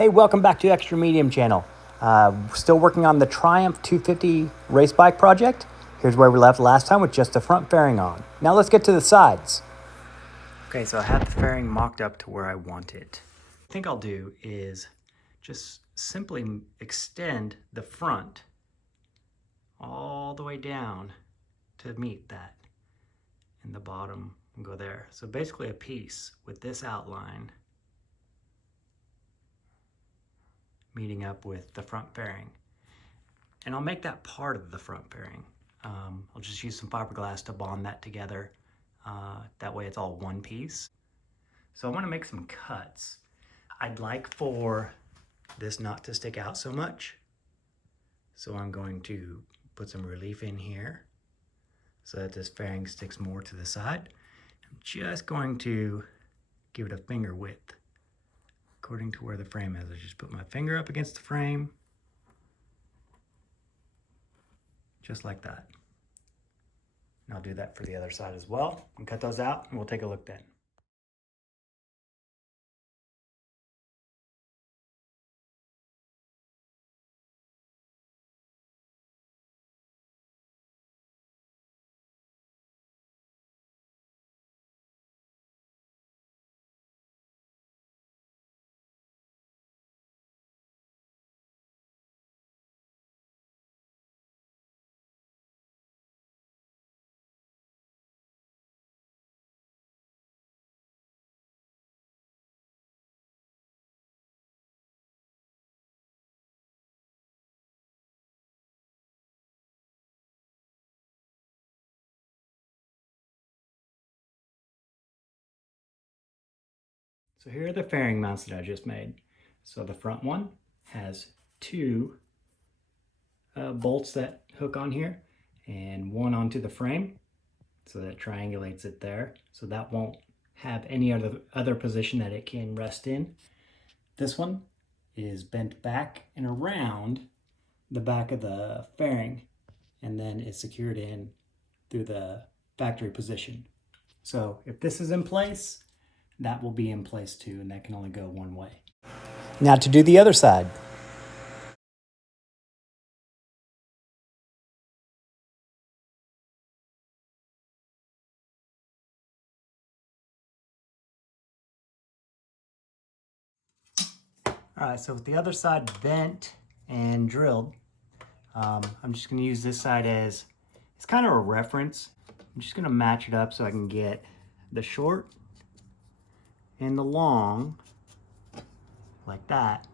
Hey, welcome back to Extra Medium channel. Still working on the Triumph 250 race bike project. Here's where we left last time with just the front fairing on. Now let's get to the sides. Okay, so I have the fairing mocked up to where I want it. I think I'll do is just simply extend the front all the way down to meet that. And the bottom will go there. So basically a piece with this outline meeting up with the front fairing. And I'll make that part of the front fairing. I'll just use some fiberglass to bond that together. That way it's all one piece. So I want to make some cuts. I'd like for this not to stick out so much. So I'm going to put some relief in here so that this fairing sticks more to the side. I'm just going to give it a finger width according to where the frame is. I just put my finger up against the frame, just like that. And I'll do that for the other side as well and cut those out, and we'll take a look then. So here are the fairing mounts that I just made. So the front one has two bolts that hook on here and one onto the frame. So that triangulates it there. So that won't have any other position that it can rest in. This one is bent back and around the back of the fairing, and then it's secured in through the factory position. So if this is in place, that will be in place too, and that can only go one way. Now to do the other side. All right, so with the other side bent and drilled, I'm just gonna use this side as, it's kind of a reference. I'm just gonna match it up so I can get the short and the long like that.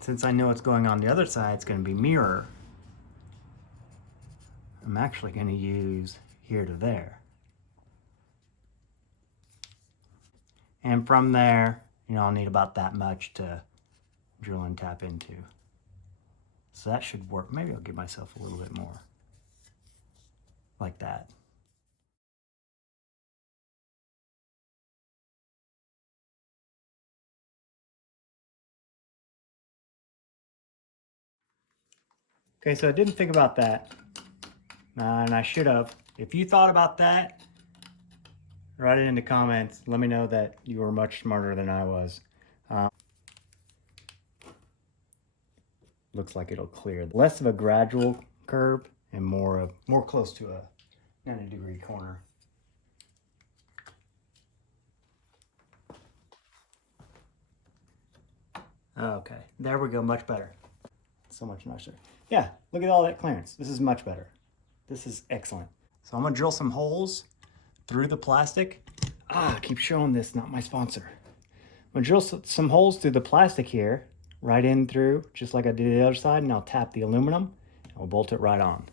Since I know what's going on the other side, it's gonna be mirror. I'm actually gonna use here to there. And from there, I'll need about that much to drill and tap into. So that should work. Maybe I'll give myself a little bit more. Like that. Okay, so I didn't think about that. And I should have. If you thought about that, write it in the comments. Let me know that you were much smarter than I was. Looks like it'll clear. Less of a gradual curve and more close to a 90-degree corner. Okay, there we go, much better. So much nicer. Yeah, look at all that clearance. This is much better. This is excellent. So I'm gonna drill some holes through the plastic. I keep showing this, not my sponsor. I'm gonna drill some holes through the plastic here, right in through, just like I did the other side, and I'll tap the aluminum, and we'll bolt it right on.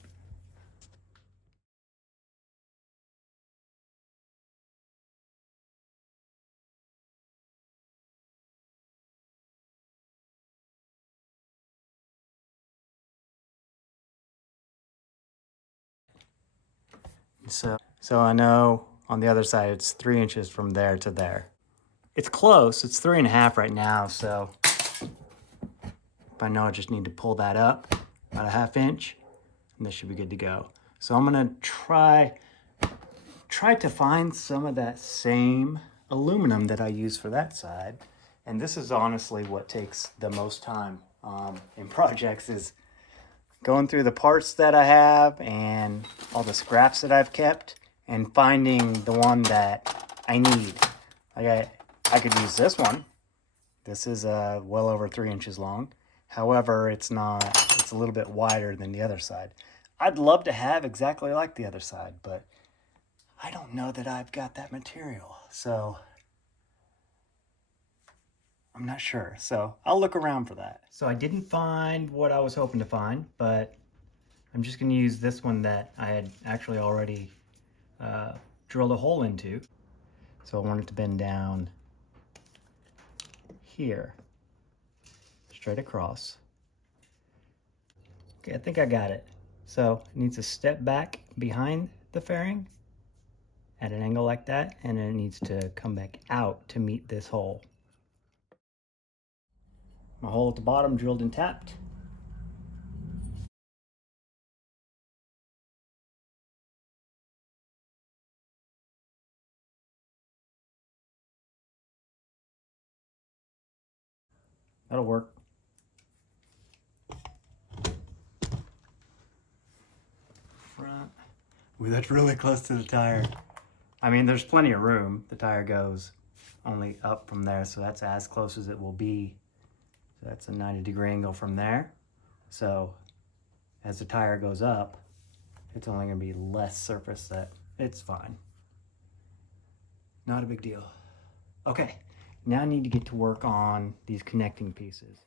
So I know on the other side, it's 3 inches from there to there. It's close, it's 3.5 right now, so I know I just need to pull that up about a 1/2 inch, and this should be good to go. So I'm gonna try to find some of that same aluminum that I use for that side And this is honestly what takes the most time in projects, is going through the parts that I have and all the scraps that I've kept and finding the one that I need. Like I could use this one. This is well over 3 inches long. However, it's a little bit wider than the other side. I'd love to have exactly like the other side, but I don't know that I've got that material. So I'm not sure. So I'll look around for that. So I didn't find what I was hoping to find, but I'm just going to use this one that I had actually already drilled a hole into. So I want it to bend down here, straight across. Okay, I think I got it. So it needs to step back behind the fairing at an angle like that, and then it needs to come back out to meet this hole. My hole at the bottom drilled and tapped. That'll work. Front. Ooh, that's really close to the tire. I mean, there's plenty of room. The tire goes only up from there, so that's as close as it will be. So that's a 90-degree angle from there. So as the tire goes up, it's only going to be less surface. That it's fine. Not a big deal. Okay, now I need to get to work on these connecting pieces.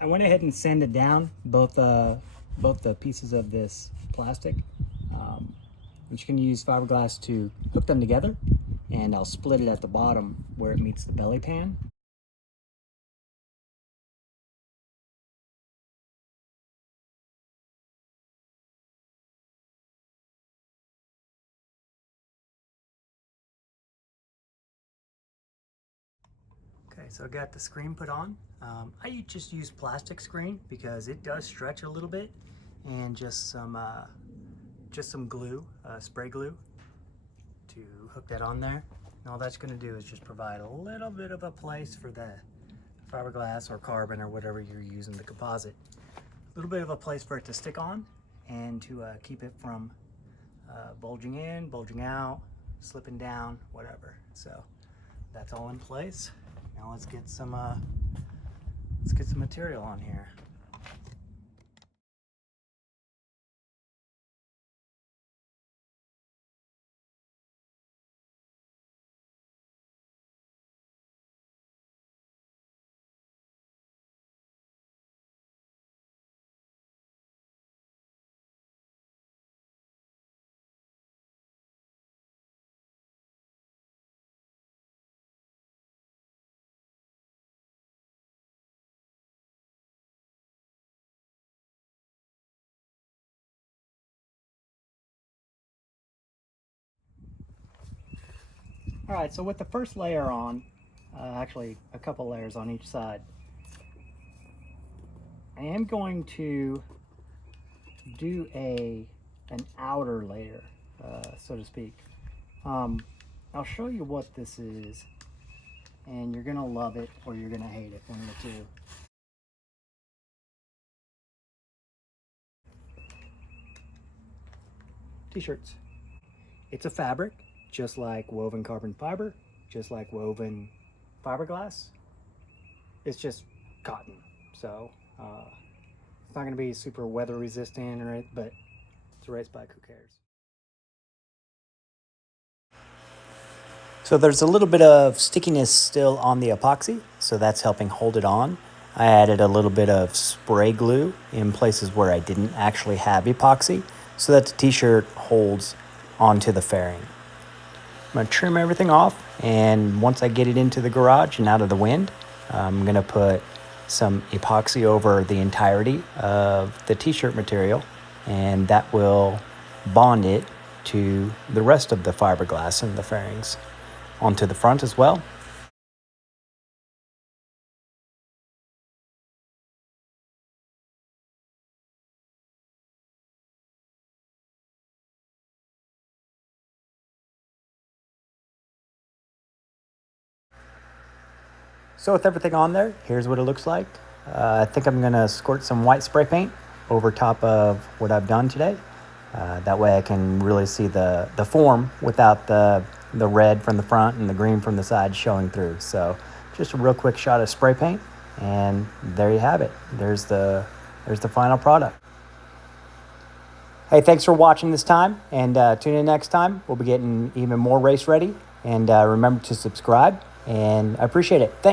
I went ahead and sanded down both the pieces of this plastic. I'm just going to use fiberglass to hook them together, and I'll split it at the bottom where it meets the belly pan. Okay, so I got the screen put on. I just use plastic screen because it does stretch a little bit, and just some glue, spray glue, to hook that on there. And all that's going to do is just provide a little bit of a place for the fiberglass or carbon or whatever you're using, the composite. A little bit of a place for it to stick on and to keep it from bulging in, bulging out, slipping down, whatever. So that's all in place. Now let's get some material on here. All right, so with the first layer on, actually a couple layers on each side, I am going to do an outer layer, so to speak. I'll show you what this is, and you're gonna love it or you're gonna hate it, one of the two. T-shirts. It's a fabric, just like woven carbon fiber, just like woven fiberglass. It's just cotton, so it's not going to be super weather resistant or anything, but it's a race bike, who cares? So there's a little bit of stickiness still on the epoxy, so that's helping hold it on. I added a little bit of spray glue in places where I didn't actually have epoxy, so that the t-shirt holds onto the fairing. I'm going to trim everything off, and once I get it into the garage and out of the wind, I'm going to put some epoxy over the entirety of the t-shirt material, and that will bond it to the rest of the fiberglass and the fairings onto the front as well. So with everything on there, here's what it looks like. I think I'm gonna squirt some white spray paint over top of what I've done today. That way I can really see the form without the red from the front and the green from the side showing through. So just a real quick shot of spray paint, and there you have it. There's the final product. Hey, thanks for watching this time, and tune in next time. We'll be getting even more race ready, and remember to subscribe, and I appreciate it. Thanks.